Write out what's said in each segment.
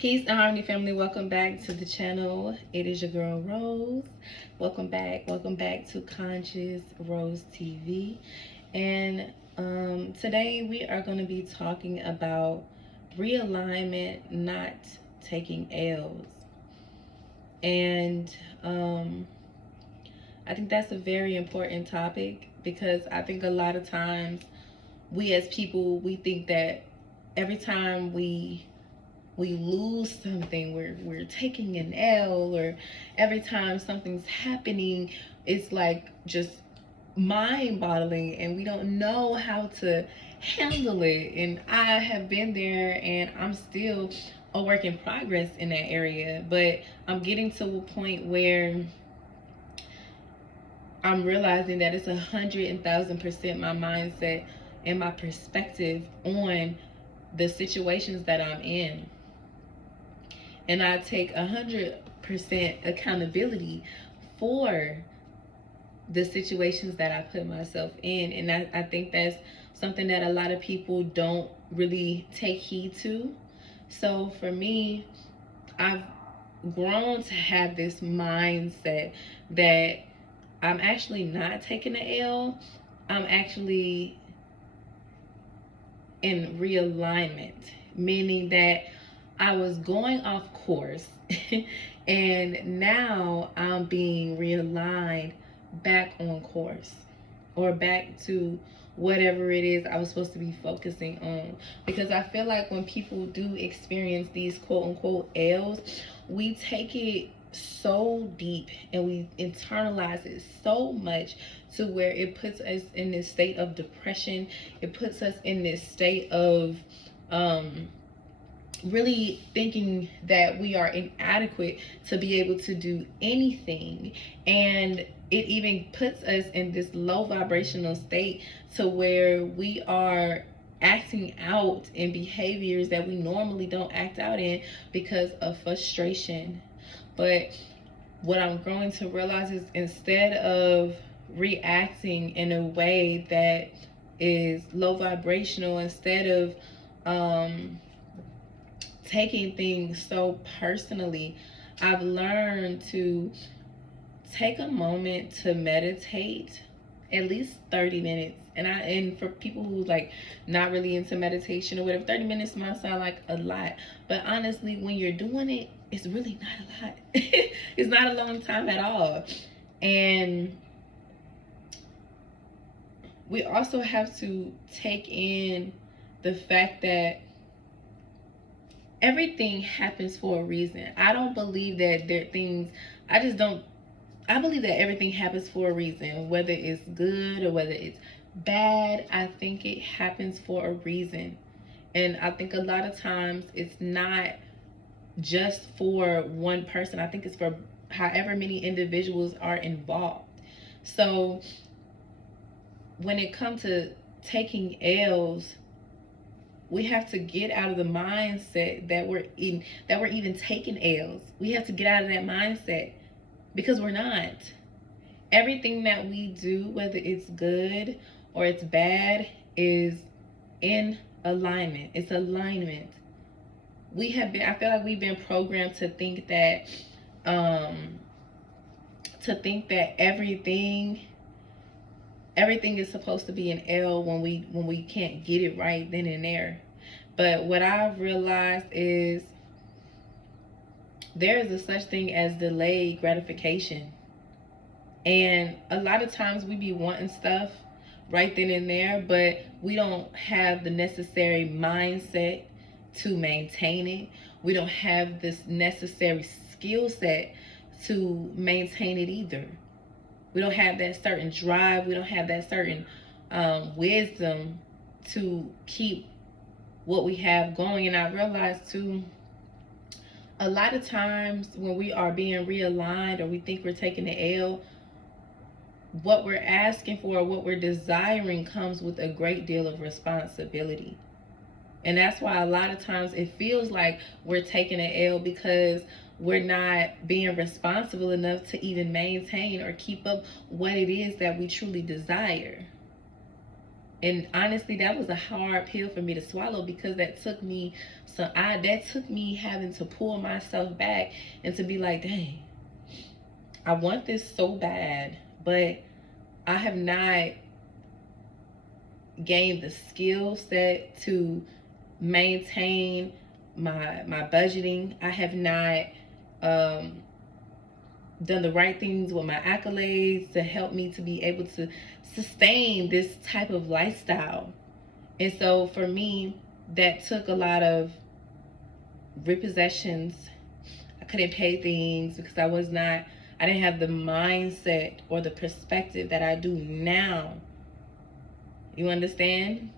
Peace and harmony, family. Welcome back to the channel. It is your girl Rose. Welcome back to Conscious Rose TV. And today we are going to be talking about realignment, not taking L's. And I think that's a very important topic, because I think a lot of times we as people, we think that every time we lose something, we're taking an L, or every time something's happening, it's like just mind-boggling and we don't know how to handle it. And I have been there, and I'm still a work in progress in that area, but I'm getting to a point where I'm realizing that it's 100,000% my mindset and my perspective on the situations that I'm in. And I take 100% accountability for the situations that I put myself in. And I think that's something that a lot of people don't really take heed to. So for me, I've grown to have this mindset that I'm actually not taking an L. I'm actually in realignment, meaning that I was going off course and now I'm being realigned back on course, or back to whatever it is I was supposed to be focusing on. Because I feel like when people do experience these quote unquote L's, we take it so deep and we internalize it so much to where it puts us in this state of depression. It puts us in this state of really thinking that we are inadequate to be able to do anything. And it even puts us in this low vibrational state to where we are acting out in behaviors that we normally don't act out in because of frustration. But what I'm growing to realize is, instead of reacting in a way that is low vibrational, instead of taking things so personally, I've learned to take a moment to meditate, at least 30 minutes. And for people who like not really into meditation or whatever, 30 minutes might sound like a lot, but honestly, when you're doing it, it's really not a lot. It's not a long time at all. And we also have to take in the fact that everything happens for a reason. I don't believe that there are things, I believe that everything happens for a reason, whether it's good or whether it's bad. I think it happens for a reason. And I think a lot of times it's not just for one person. I think it's for however many individuals are involved. So when it comes to taking L's, we have to get out of the mindset that we're even taking L's. We have to get out of that mindset, because we're not. Everything that we do, whether it's good or it's bad, is in alignment. It's alignment. I feel like we've been programmed to think that everything is supposed to be an L when we can't get it right then and there. But what I've realized is there is a such thing as delayed gratification. And a lot of times we be wanting stuff right then and there, but we don't have the necessary mindset to maintain it. We don't have this necessary skill set to maintain it either. We don't have that certain drive. We don't have that certain wisdom to keep what we have going. And I realized too, a lot of times when we are being realigned or we think we're taking the L, what we're asking for, what we're desiring, comes with a great deal of responsibility. And that's why a lot of times it feels like we're taking an L, because we're not being responsible enough to even maintain or keep up what it is that we truly desire. And honestly, that was a hard pill for me to swallow, because that took me having to pull myself back and to be like, dang, I want this so bad, but I have not gained the skill set to maintain my budgeting. I have not done the right things with my accolades to help me to be able to sustain this type of lifestyle. And so for me, that took a lot of repossessions. I couldn't pay things because I didn't have the mindset or the perspective that I do now. You understand?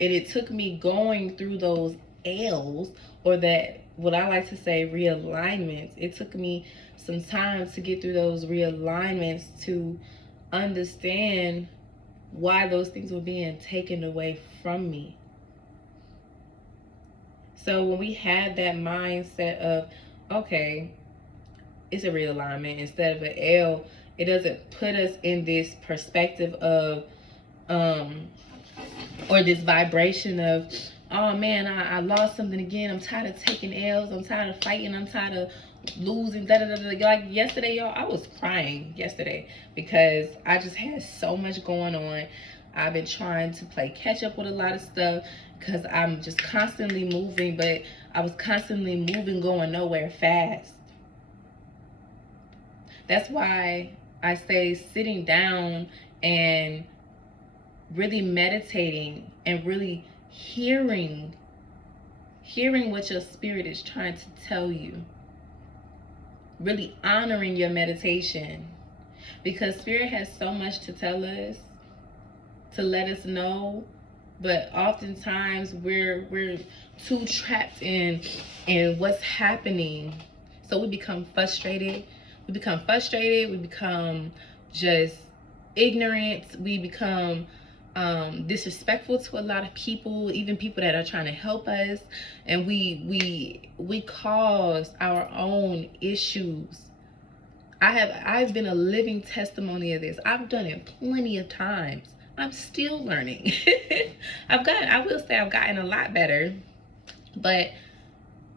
And it took me going through those L's, or that, what I like to say, realignments. It took me some time to get through those realignments to understand why those things were being taken away from me. So when we have that mindset of, okay, it's a realignment instead of an L, it doesn't put us in this perspective of or this vibration of, oh man, I lost something again. I'm tired of taking L's. I'm tired of fighting. I'm tired of losing. Like yesterday, y'all, I was crying yesterday because I just had so much going on. I've been trying to play catch up with a lot of stuff because I'm just constantly moving, but I was constantly moving, going nowhere fast. That's why I say sitting down and really meditating and really hearing what your spirit is trying to tell you. Really honoring your meditation, because spirit has so much to tell us, to let us know, but oftentimes we're too trapped in what's happening. So we become frustrated. We become just ignorant. We become disrespectful to a lot of people, even people that are trying to help us, and we cause our own issues. I've been a living testimony of this. I've done it plenty of times. I'm still learning. I will say I've gotten a lot better, but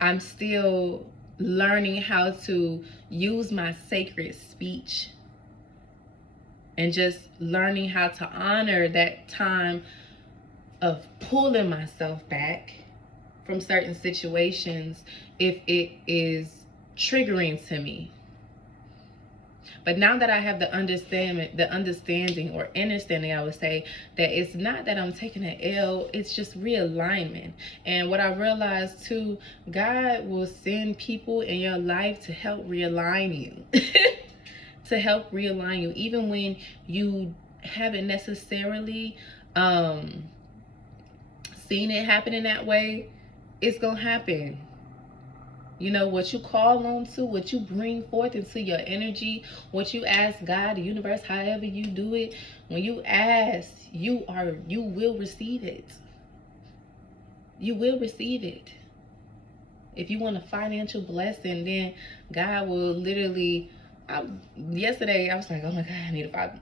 I'm still learning how to use my sacred speech, and just learning how to honor that time of pulling myself back from certain situations if it is triggering to me. But now that I have the understanding, I would say, that it's not that I'm taking an L, it's just realignment. And what I realized too, God will send people in your life to help realign you. To help realign you, even when you haven't necessarily seen it happening that way. It's gonna happen. You know, what you call on to, what you bring forth into your energy, what you ask God, the universe, however you do it, when you ask, you will receive it. You will receive it. If you want a financial blessing, then God will literally. Yesterday I was like, oh my God,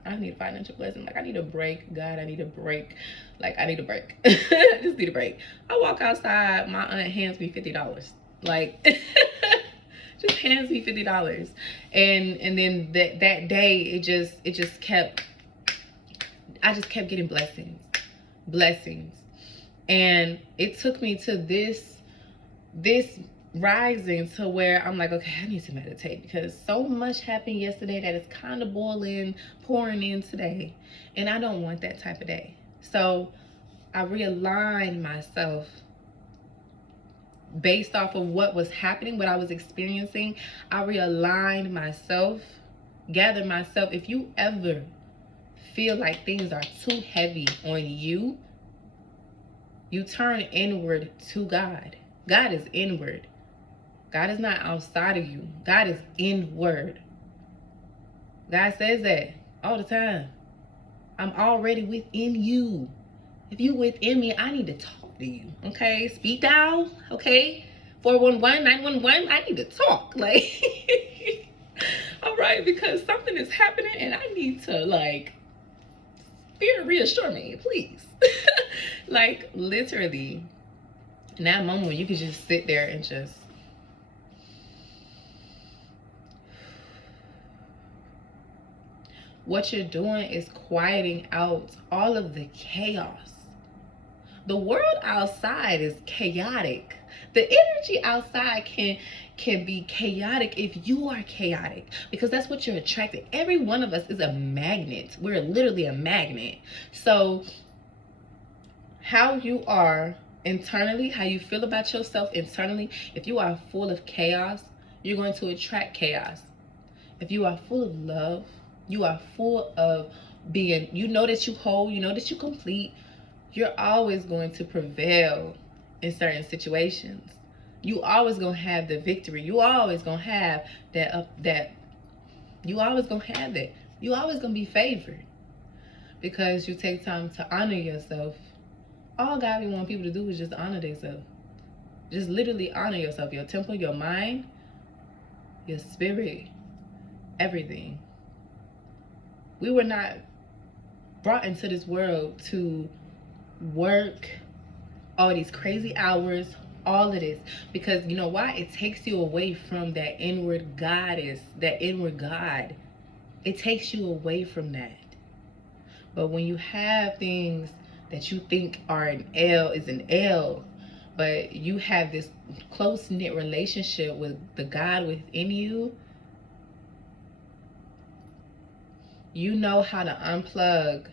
I need a financial blessing. Like, I need a break. God, I need a break. Like, I need a break. I just need a break. I walk outside, my aunt hands me $50. Like, just hands me $50. And then that day, I just kept getting blessings. And it took me to this rising to where I'm like, okay, I need to meditate, because so much happened yesterday that is kind of pouring in today, and I don't want that type of day. So I realigned myself based off of what was happening, what I was experiencing. I realigned myself, gathered myself. If you ever feel like things are too heavy on you, you turn inward to God. God is inward. God is not outside of you. God is inward. God says that all the time. I'm already within you. If you within me, I need to talk to you. Okay? Speak dial. Okay? 411-911. I need to talk. Like, all right, because something is happening and I need to, like, Fear, reassure me, please. Like, literally, in that moment when you could just sit there and just what you're doing is quieting out all of the chaos. The world outside is chaotic. The energy outside can be chaotic if you are chaotic, because that's what you're attracted. Every one of us is a magnet. We're literally a magnet. So how you are internally, how you feel about yourself internally, if you are full of chaos, you're going to attract chaos. If you are full of love, you are full of being, you know that you whole, you know that you complete, you're always going to prevail in certain situations. You always gonna have the victory. You always gonna have that you always gonna have that. You always gonna be favored because you take time to honor yourself. All God be wanting people to do is just honor themselves. Just literally honor yourself, your temple, your mind, your spirit, everything. We were not brought into this world to work all these crazy hours, all of this, because you know why? It takes you away from that inward goddess, that inward God. It takes you away from that. But when you have things that you think are an L is an L, but you have this close-knit relationship with the God within you, you know how to unplug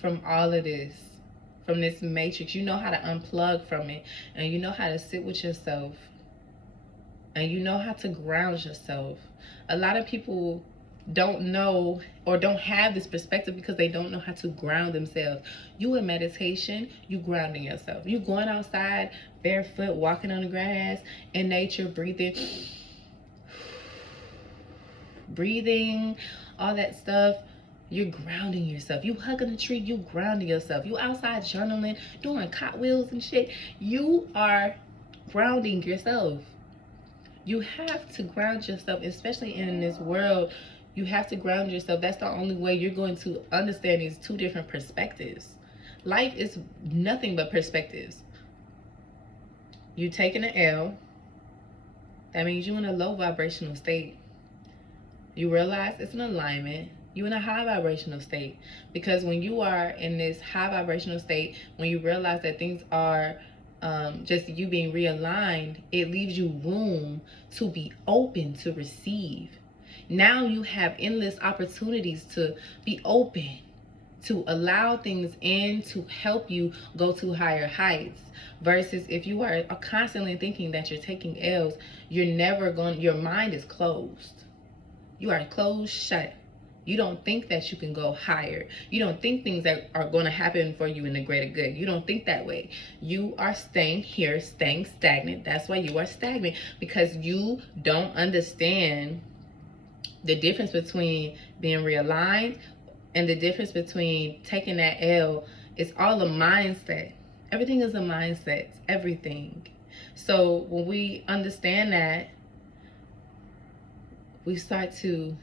from all of this, from this matrix. You know how to unplug from it, and you know how to sit with yourself, and you know how to ground yourself. A lot of people don't know or don't have this perspective because they don't know how to ground themselves. You in meditation, you grounding yourself. You going outside barefoot, walking on the grass in nature, breathing, all that stuff. You're grounding yourself. You hugging a tree, you grounding yourself. You outside journaling, doing cartwheels and shit. You are grounding yourself. You have to ground yourself, especially in this world. You have to ground yourself. That's the only way you're going to understand these two different perspectives. Life is nothing but perspectives. You taking an L, that means you're in a low vibrational state. You realize it's an alignment. You're in a high vibrational state, because when you are in this high vibrational state, when you realize that things are just you being realigned, it leaves you room to be open to receive. Now you have endless opportunities to be open, to allow things in to help you go to higher heights. Versus if you are constantly thinking that you're taking L's, you're never going, your mind is closed. You are closed shut. You don't think that you can go higher. You don't think things that are going to happen for you in the greater good. You don't think that way. You are staying here, staying stagnant. That's why you are stagnant, because you don't understand the difference between being realigned and the difference between taking that L. It's all a mindset. Everything is a mindset. Everything. So when we understand that, we start to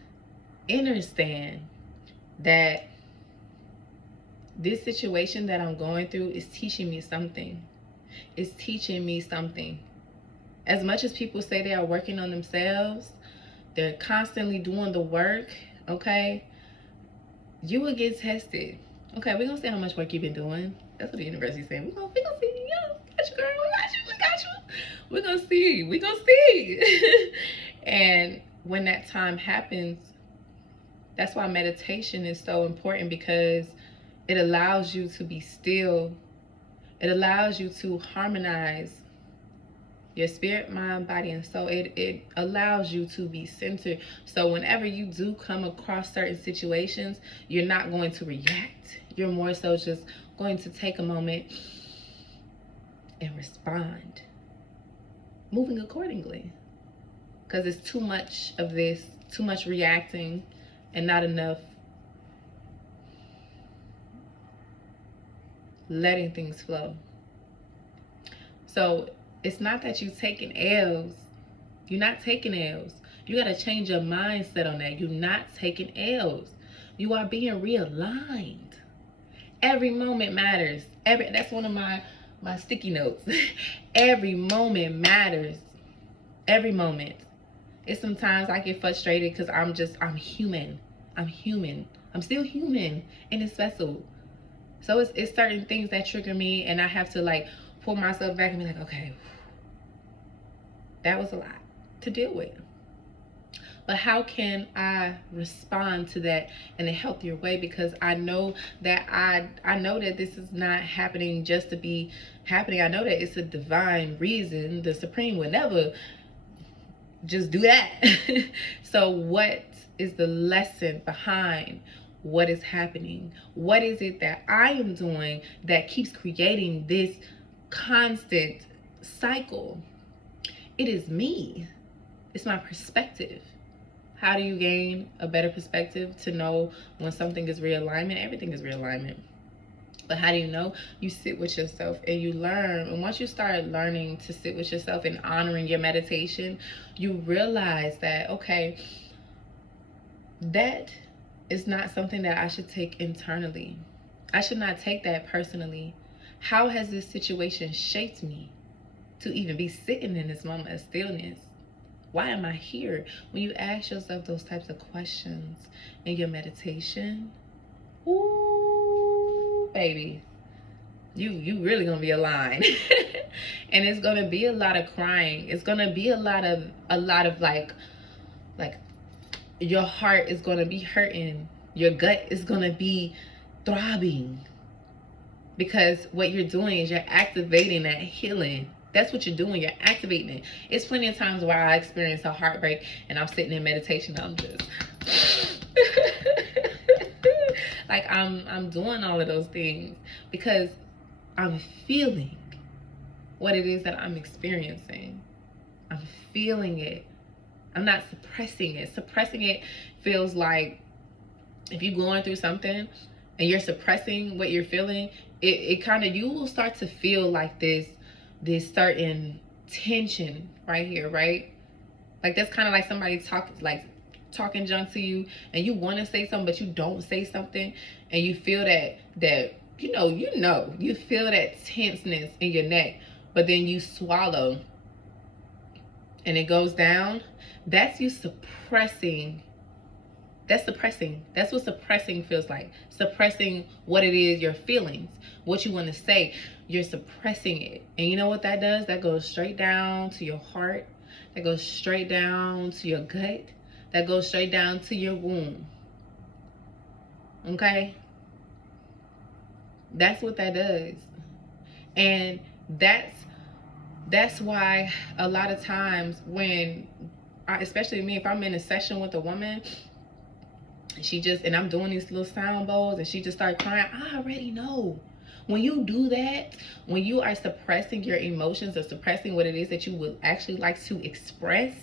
understand that this situation that I'm going through is teaching me something. It's teaching me something. As much as people say they are working on themselves, they're constantly doing the work, okay? You will get tested. Okay, we're gonna see how much work you've been doing. That's what the university is saying. We're gonna see. Yo, got you, girl. We got you. We're gonna see. We're gonna see. And when that time happens, that's why meditation is so important, because it allows you to be still. It allows you to harmonize your spirit, mind, body, and soul. It allows you to be centered. So whenever you do come across certain situations, you're not going to react. You're more so just going to take a moment and respond, moving accordingly. Because it's too much of this, too much reacting, and not enough letting things flow. So it's not that you're taking L's. You're not taking L's. You got to change your mindset on that. You're not taking L's. You are being realigned. Every moment matters. That's one of my sticky notes. Every moment matters. Every moment. It's sometimes I get frustrated because I'm human. I'm human. I'm still human in this vessel. So it's certain things that trigger me, and I have to like pull myself back and be like, okay, that was a lot to deal with. But how can I respond to that in a healthier way? Because I know that I know that this is not happening just to be happening. I know that it's a divine reason. The Supreme would never just do that. So what is the lesson behind what is happening? What is it that I am doing that keeps creating this constant cycle? It is me. It's my perspective. How do you gain a better perspective to know when something is realignment? Everything is realignment. But how do you know? You sit with yourself and you learn. And once you start learning to sit with yourself and honoring your meditation, you realize that, okay, that is not something that I should take internally. I should not take that personally. How has this situation shaped me to even be sitting in this moment of stillness? Why am I here? When you ask yourself those types of questions in your meditation, ooh, baby, you really gonna be aligned. And it's gonna be a lot of crying. It's gonna be a lot of like your heart is gonna be hurting. Your gut is gonna be throbbing. Because what you're doing is you're activating that healing. That's what you're doing. You're activating it. It's plenty of times where I experience a heartbreak and I'm sitting in meditation. I'm just like I'm doing all of those things because I'm feeling what it is that I'm experiencing. I'm feeling it. I'm not suppressing it. Suppressing it feels like if you're going through something and you're suppressing what you're feeling, it kind of, you will start to feel like this certain tension right here, right? Like that's kind of like somebody talking junk to you, and you want to say something but you don't say something, and you feel that you feel that tenseness in your neck, but then you swallow and it goes down. That's you suppressing. That's suppressing. That's what suppressing feels like. Suppressing what it is, your feelings, what you want to say. You're suppressing it. And you know what that does? That goes straight down to your heart. That goes straight down to your gut. That goes straight down to your womb. Okay? That's what that does. And that's why a lot of times when, especially me, if I'm in a session with a woman, and I'm doing these little sound bowls and she just started crying, I already know. When you do that, when you are suppressing your emotions or suppressing what it is that you would actually like to express,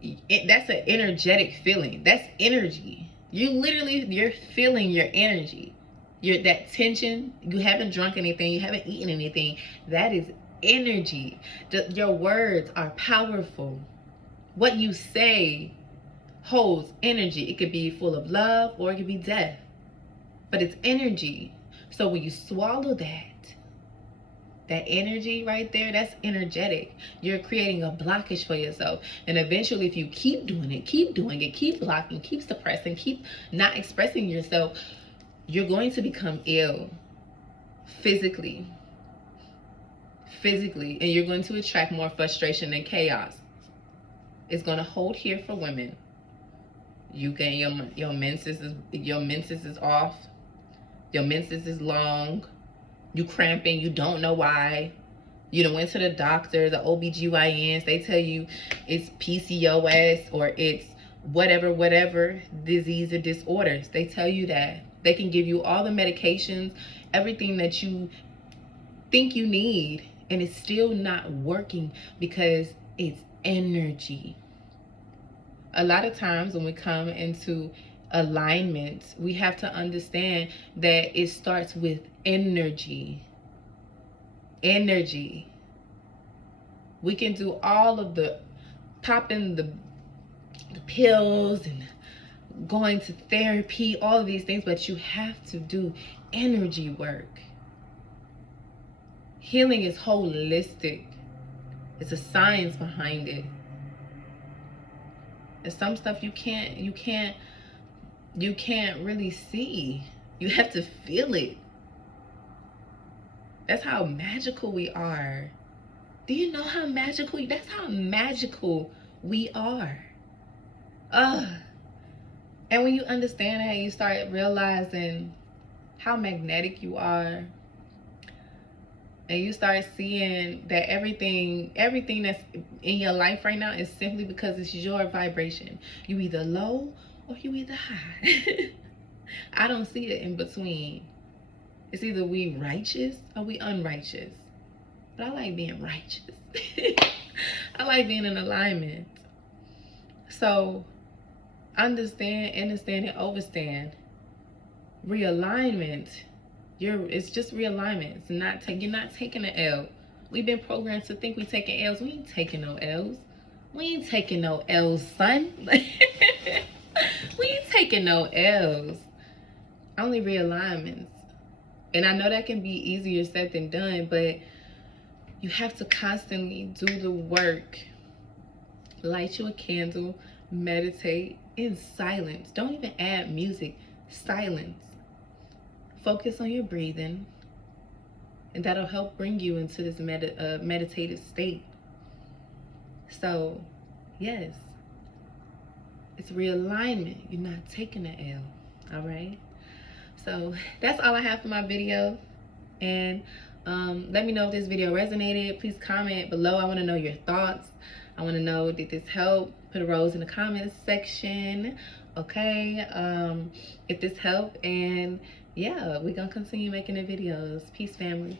that's an energetic feeling. That's energy. You're feeling your energy. That tension, you haven't drunk anything, you haven't eaten anything. That is energy. Your words are powerful. What you say holds energy. It could be full of love or it could be death, but it's energy. So when you swallow that energy right there, that's energetic. You're creating a blockage for yourself, and eventually if you keep doing it, keep blocking, keep suppressing, keep not expressing yourself, you're going to become ill physically, and you're going to attract more frustration and chaos. It's going to hold here for women. You gain your menses is off. Your menses is long. You cramping. You don't know why. You done went to the doctor, the OBGYNs. They tell you it's PCOS or it's whatever disease or disorders. They tell you that. They can give you all the medications, everything that you think you need, and it's still not working because it's energy. A lot of times when we come into alignment, we have to understand that it starts with energy. Energy. We can do all of the popping the pills and going to therapy, all of these things, but you have to do energy work. Healing is holistic. It's a science behind it. There's some stuff you can't really see. You have to feel it. That's how magical we are. Do you know how magical? That's how magical we are. And when you understand that, you start realizing how magnetic you are. And you start seeing that everything that's in your life right now is simply because it's your vibration. You either low or you either high. I don't see it in between. It's either we righteous or we unrighteous. But I like being righteous. I like being in alignment. So understand, and overstand. Realignment. It's just realignment. It's not you're not taking an L. We've been programmed to think we taking L's. We ain't taking no L's. We ain't taking no L's, son. We ain't taking no L's. Only realignments. And I know that can be easier said than done, but you have to constantly do the work. Light you a candle, meditate in silence. Don't even add music. Silence. Focus on your breathing, and that'll help bring you into this meditative state. So, yes, it's realignment. You're not taking an L, all right? So that's all I have for my video. And let me know if this video resonated. Please comment below. I want to know your thoughts. I want to know, did this help? Put a rose in the comments section. Okay, if this helped. And yeah, we're gonna continue making the videos. Peace, family.